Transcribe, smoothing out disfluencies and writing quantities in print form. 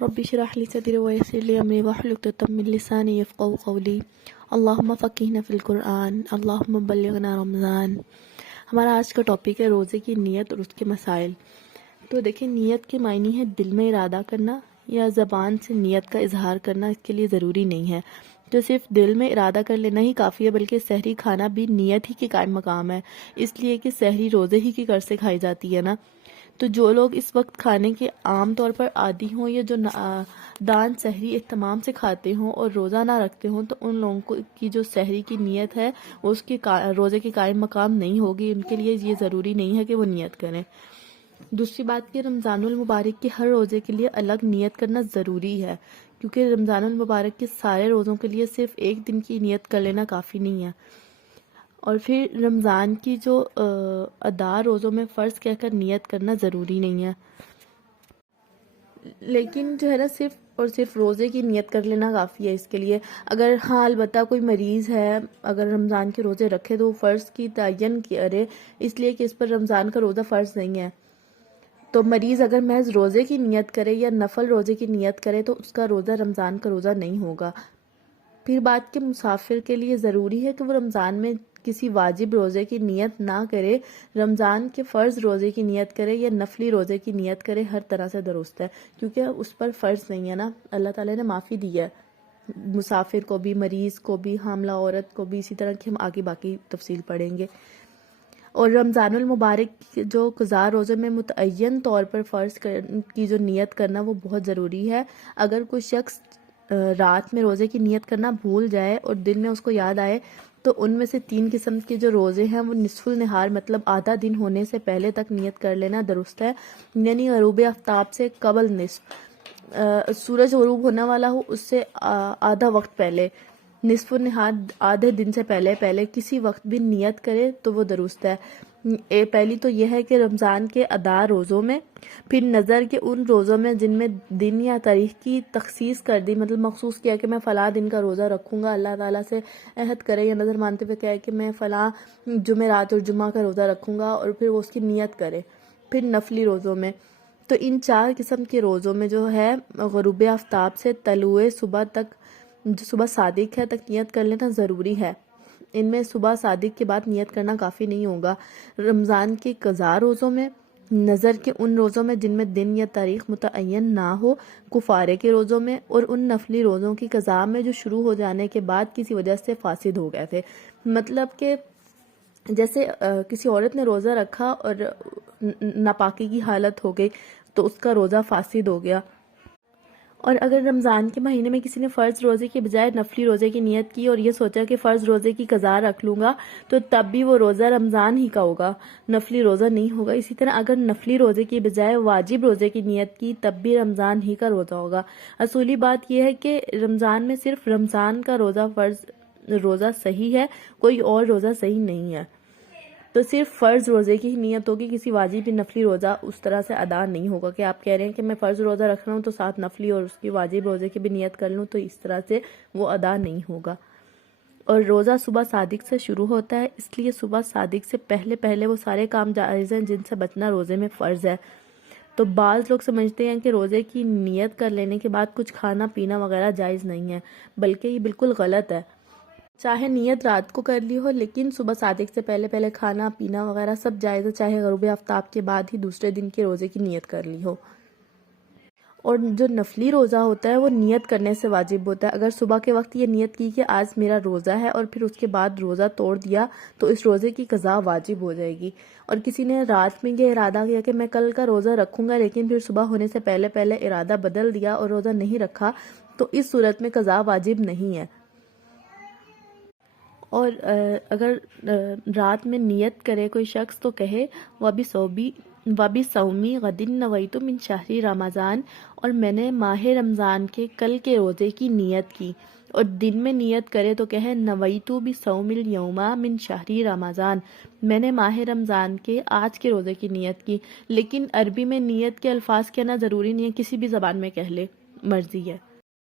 رب اشرح لي صدري ويسر لي امري واحلل عقدة من لساني يفقهوا قولي اللهم فقهنا في القرآن اللهم بلغنا رمضان۔ ہمارا آج کا ٹاپک ہے روزے کی نیت اور اس کے مسائل۔ تو دیکھیں، نیت کے معنی ہے دل میں ارادہ کرنا یا زبان سے نیت کا اظہار کرنا، اس کے لیے ضروری نہیں ہے۔ تو صرف دل میں ارادہ کر لینا ہی کافی ہے، بلکہ سحری کھانا بھی نیت ہی کے قائم مقام ہے، اس لیے کہ سحری روزے ہی کی غرض سے کھائی جاتی ہے نا۔ تو جو لوگ اس وقت کھانے کے عام طور پر عادی ہوں یا جو دان سحری اہتمام سے کھاتے ہوں اور روزہ نہ رکھتے ہوں، تو ان لوگوں کی جو سحری کی نیت ہے وہ اس کے روزے کے قائم مقام نہیں ہوگی، ان کے لیے یہ ضروری نہیں ہے کہ وہ نیت کریں۔ دوسری بات کہ رمضان المبارک کے ہر روزے کے لیے الگ نیت کرنا ضروری ہے، کیونکہ رمضان المبارک کے سارے روزوں کے لیے صرف ایک دن کی نیت کر لینا کافی نہیں ہے۔ اور پھر رمضان کی جو ادا روزوں میں فرض کہہ کر نیت کرنا ضروری نہیں ہے، لیکن جو ہے نا صرف اور صرف روزے کی نیت کر لینا کافی ہے اس کے لیے۔ اگر البتہ کوئی مریض ہے، اگر رمضان کے روزے رکھے تو وہ فرض کی تعین کرے، اس لیے کہ اس پر رمضان کا روزہ فرض نہیں ہے۔ تو مریض اگر محض روزے کی نیت کرے یا نفل روزے کی نیت کرے تو اس کا روزہ رمضان کا روزہ نہیں ہوگا۔ پھر بات کہ مسافر کے لیے ضروری ہے کہ وہ رمضان میں کسی واجب روزے کی نیت نہ کرے، رمضان کے فرض روزے کی نیت کرے یا نفلی روزے کی نیت کرے، ہر طرح سے درست ہے، کیونکہ اس پر فرض نہیں ہے نا۔ اللہ تعالیٰ نے معافی دی ہے مسافر کو بھی، مریض کو بھی، حاملہ عورت کو بھی، اسی طرح کہ ہم آگے باقی تفصیل پڑھیں گے۔ اور رمضان المبارک جو قضاء روزے میں متعین طور پر فرض کی جو نیت کرنا وہ بہت ضروری ہے۔ اگر کوئی شخص رات میں روزے کی نیت کرنا بھول جائے اور دن میں اس کو یاد آئے تو ان میں سے 3 قسم کے جو روزے ہیں وہ نصف النہار مطلب آدھا دن ہونے سے پہلے تک نیت کر لینا درست ہے، یعنی غروب آفتاب سے قبل نصف، سورج غروب ہونے والا ہو اس سے آدھا وقت پہلے، نصف النہار آدھے دن سے پہلے کسی وقت بھی نیت کرے تو وہ درست ہے۔ پہلی تو یہ ہے کہ رمضان کے ادا روزوں میں، پھر نظر کے ان روزوں میں جن میں دن یا تاریخ کی تخصیص کر دی، مطلب مخصوص کیا کہ میں فلاں دن کا روزہ رکھوں گا، اللہ تعالیٰ سے عہد کرے یا نظر مانتے ہوئے کہے کہ میں فلاں جمعرات اور جمعہ کا روزہ رکھوں گا، اور پھر وہ اس کی نیت کرے۔ پھر نفلی روزوں میں تو ان 4 قسم کے روزوں میں جو ہے غروب آفتاب سے طلوع صبح تک، جو صبح صادق ہے تک نیت کر لینا ضروری ہے۔ ان میں صبح صادق کے بعد نیت کرنا کافی نہیں ہوگا۔ رمضان کے قضاء روزوں میں، نظر کے ان روزوں میں جن میں دن یا تاریخ متعین نہ ہو، کفارے کے روزوں میں، اور ان نفلی روزوں کی قضاء میں جو شروع ہو جانے کے بعد کسی وجہ سے فاسد ہو گئے تھے۔ مطلب کہ جیسے کسی عورت نے روزہ رکھا اور ناپاکی کی حالت ہو گئی تو اس کا روزہ فاسد ہو گیا۔ اور اگر رمضان کے مہینے میں کسی نے فرض روزے کے بجائے نفلی روزے کی نیت کی اور یہ سوچا کہ فرض روزے کی قضا رکھ لوں گا تو تب بھی وہ روزہ رمضان ہی کا ہوگا، نفلی روزہ نہیں ہوگا۔ اسی طرح اگر نفلی روزے کی بجائے واجب روزے کی نیت کی تب بھی رمضان ہی کا روزہ ہوگا۔ اصولی بات یہ ہے کہ رمضان میں صرف رمضان کا روزہ صحیح ہے، کوئی اور روزہ صحیح نہیں ہے۔ تو صرف فرض روزے کی ہی نیت ہوگی، کسی واجب نفلی روزہ اس طرح سے ادا نہیں ہوگا کہ آپ کہہ رہے ہیں کہ میں فرض روزہ رکھ رہا ہوں تو ساتھ نفلی اور اس کی واجب روزے کی بھی نیت کر لوں، تو اس طرح سے وہ ادا نہیں ہوگا۔ اور روزہ صبح صادق سے شروع ہوتا ہے، اس لیے صبح صادق سے پہلے وہ سارے کام جائز ہیں جن سے بچنا روزے میں فرض ہے۔ تو بعض لوگ سمجھتے ہیں کہ روزے کی نیت کر لینے کے بعد کچھ کھانا پینا وغیرہ جائز نہیں ہے، بلکہ یہ بالکل غلط ہے۔ چاہے نیت رات کو کر لی ہو لیکن صبح صادق سے پہلے کھانا پینا وغیرہ سب جائز ہے، چاہے غروب آفتاب کے بعد ہی دوسرے دن کے روزے کی نیت کر لی ہو۔ اور جو نفلی روزہ ہوتا ہے وہ نیت کرنے سے واجب ہوتا ہے۔ اگر صبح کے وقت یہ نیت کی کہ آج میرا روزہ ہے اور پھر اس کے بعد روزہ توڑ دیا تو اس روزے کی قضا واجب ہو جائے گی۔ اور کسی نے رات میں یہ ارادہ کیا کہ میں کل کا روزہ رکھوں گا لیکن پھر صبح ہونے سے پہلے ارادہ بدل دیا اور روزہ نہیں رکھا تو اس صورت میں قضا واجب نہیں ہے۔ اور اگر رات میں نیت کرے کوئی شخص تو کہے وَبِ صَوْمِ غَدٍ نَوَيْتُ مِنْ شَهْرِ رمضان، اور میں نے ماہ رمضان کے کل کے روزے کی نیت کی۔ اور دن میں نیت کرے تو کہے نَوَيْتُ بِصَوْمِ الْيَوْمَ مِنْ شَهْرِ رمضان، میں نے ماہ رمضان کے آج کے روزے کی نیت کی۔ لیکن عربی میں نیت کے الفاظ کہنا ضروری نہیں ہے، کسی بھی زبان میں کہہ لے، مرضی ہے۔